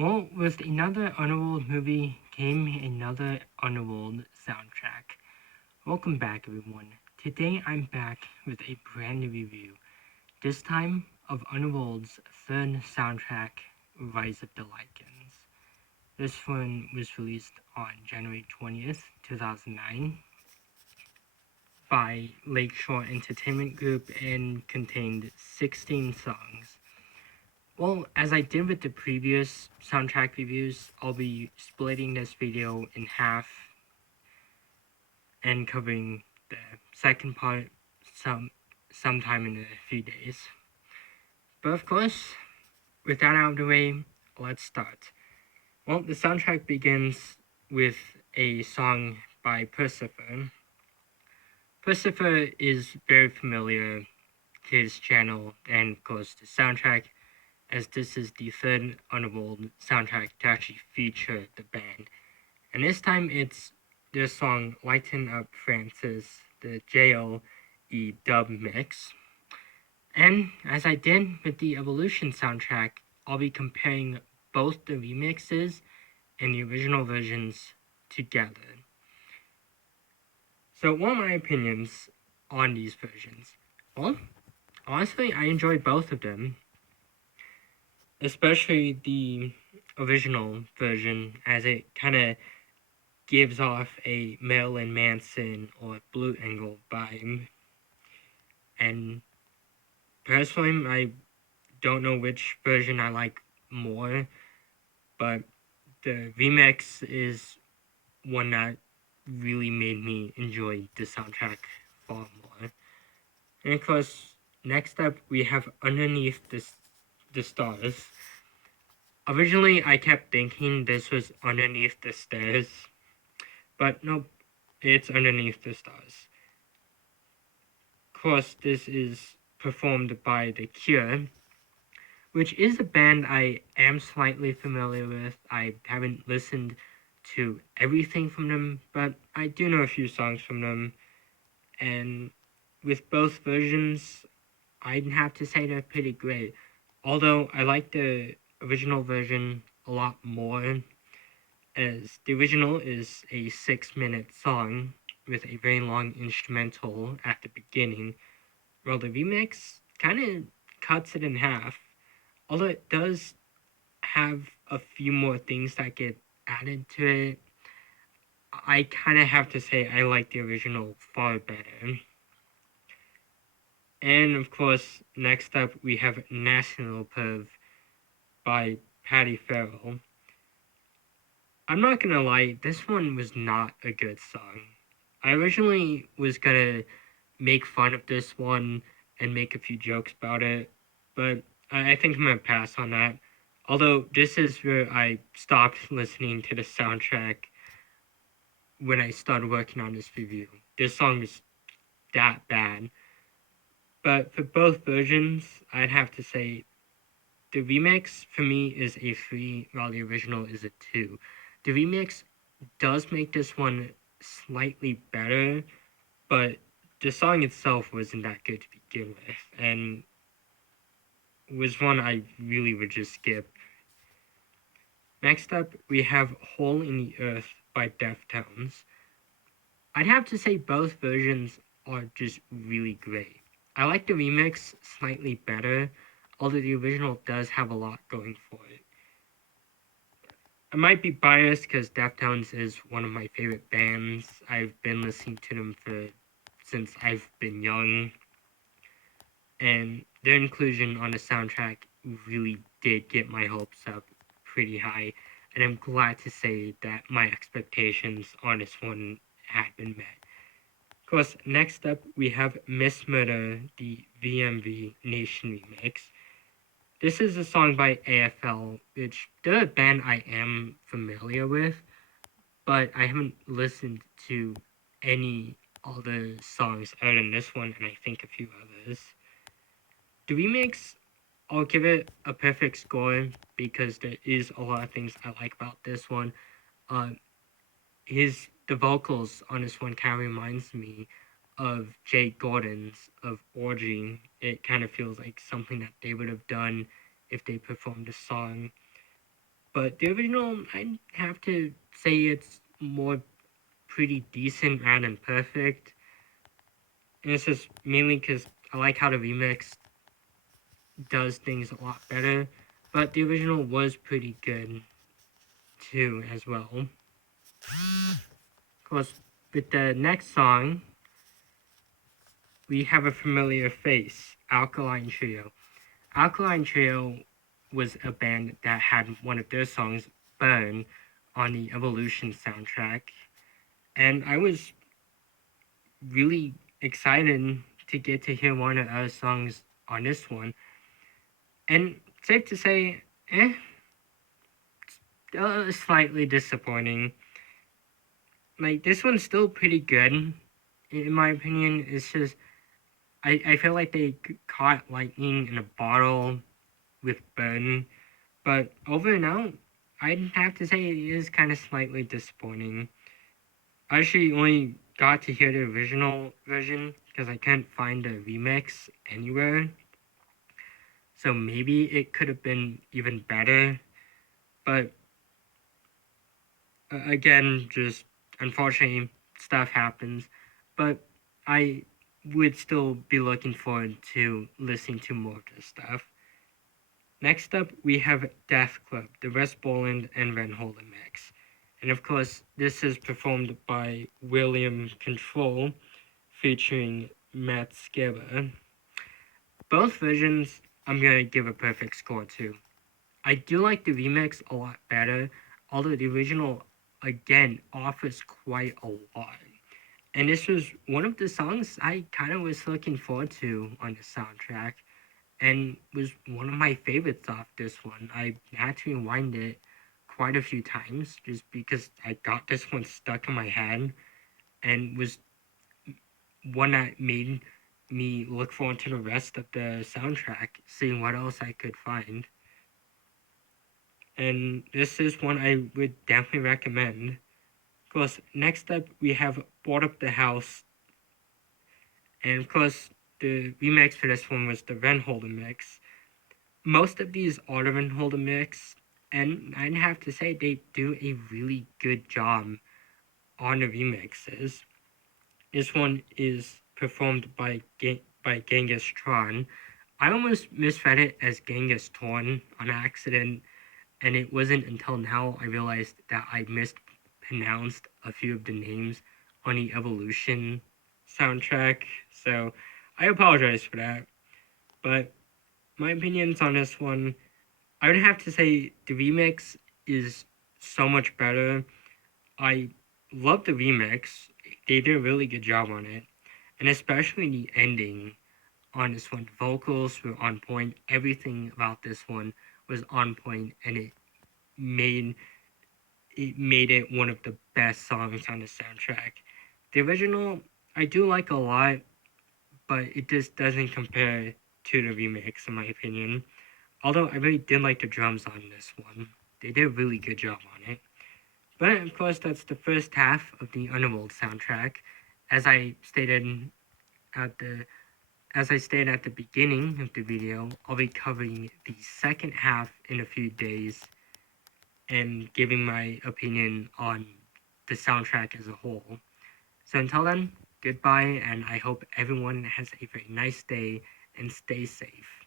Well, with another Underworld movie came another Underworld soundtrack. Welcome back, everyone. Today I'm back with a brand new review, this time of Underworld's third soundtrack, Rise of the Lycans. This one was released on January 20th, 2009 by Lakeshore Entertainment Group and contained 16 songs. Well, as I did with the previous soundtrack reviews, I'll be splitting this video in half and covering the second part sometime in a few days. But of course, with that out of the way, let's start. Well, the soundtrack begins with a song by Percifer. Percifer is very familiar to his channel and of course the soundtrack, as this is the third Underworld soundtrack to actually feature the band. And this time it's their song Lighten Up Francis, the JLE dub mix. And as I did with the Evolution soundtrack, I'll be comparing both the remixes and the original versions together. So what are my opinions on these versions? Well, honestly, I enjoy both of them, especially the original version, as it kind of gives off a Marilyn Manson or Blue Angle vibe. And personally, I don't know which version I like more, but the remix is one that really made me enjoy the soundtrack far more. And of course, next up we have Underneath the Stars. Originally, I kept thinking this was Underneath the Stairs, but nope, it's Underneath the Stars. Of course, this is performed by The Cure, which is a band I am slightly familiar with. I haven't listened to everything from them, but I do know a few songs from them. And with both versions, I'd have to say they're pretty great. Although I like the original version a lot more, as the original is a 6-minute song with a very long instrumental at the beginning, while the remix kind of cuts it in half. Although it does have a few more things that get added to it, I kind of have to say I like the original far better. And of course, next up we have National Perv by Patty Farrell. I'm not gonna lie, this one was not a good song. I originally was gonna make fun of this one and make a few jokes about it, but I think I'm gonna pass on that. Although this is where I stopped listening to the soundtrack when I started working on this review. This song is that bad. But for both versions, I'd have to say the remix for me is a 3, while the original is a 2. The remix does make this one slightly better, but the song itself wasn't that good to begin with, and was one I really would just skip. Next up, we have Hole in the Earth by Deftones. I'd have to say both versions are just really great. I like the remix slightly better, although the original does have a lot going for it. I might be biased because Deftones is one of my favorite bands. I've been listening to them since I've been young, and their inclusion on the soundtrack really did get my hopes up pretty high, and I'm glad to say that my expectations on this one had been met. Of course, next up we have Miss Murder, the VMV Nation remix. This is a song by AFL, which they're a band I am familiar with, but I haven't listened to any other songs other than this one, and I think a few others. The remix, I'll give it a perfect score because there is a lot of things I like about this one. Uh, the vocals on this one kind of reminds me of Jay Gordon's of Orgy. It kind of feels like something that they would have done if they performed a song. But the original, I'd have to say it's more pretty decent rather than perfect. And this is mainly because I like how the remix does things a lot better. But the original was pretty good too, as well. Of course, with the next song, we have a familiar face, Alkaline Trio. Alkaline Trio was a band that had one of their songs, Burn, on the Evolution soundtrack. And I was really excited to get to hear one of our songs on this one. And safe to say, slightly disappointing. Like, this one's still pretty good, in my opinion. It's just, I feel like they caught lightning in a bottle with Burn. But over and out, I'd have to say it is kind of slightly disappointing. I actually only got to hear the original version because I couldn't find the remix anywhere. So maybe it could have been even better. But again, just unfortunately, stuff happens. But I would still be looking forward to listening to more of this stuff. Next up, we have Death Club, the West Boland and Van Holden mix. And of course, this is performed by William Control featuring Matt Skibber. Both versions, I'm going to give a perfect score to. I do like the remix a lot better, although the original, again, offers quite a lot. And this was one of the songs I kind of was looking forward to on the soundtrack, and was one of my favorites off this one. I had to rewind it quite a few times just because I got this one stuck in my head and was one that made me look forward to the rest of the soundtrack, seeing what else I could find. And this is one I would definitely recommend. Of course, next up we have Bought Up the House, and of course the remix for this one was the Van Holden mix. Most of these are the Van Holden mix, and I'd have to say they do a really good job on the remixes. This one is performed by Genghis Tron. I almost misread it as Genghis Torn on accident, and it wasn't until now I realized that I mispronounced a few of the names on the Evolution soundtrack. So I apologize for that. But my opinions on this one, I would have to say the remix is so much better. I love the remix. They did a really good job on it. And especially the ending on this one. Vocals were on point. Everything about this one was on point, and made made it one of the best songs on the soundtrack. The original I do like a lot, but it just doesn't compare to the remix in my opinion. Although I really did like the drums on this one. They did a really good job on it. But of course that's the first half of the Underworld soundtrack. As I stated at the as I stated at the beginning of the video, I'll be covering the second half in a few days and giving my opinion on the soundtrack as a whole. So until then, goodbye, and I hope everyone has a very nice day and stay safe.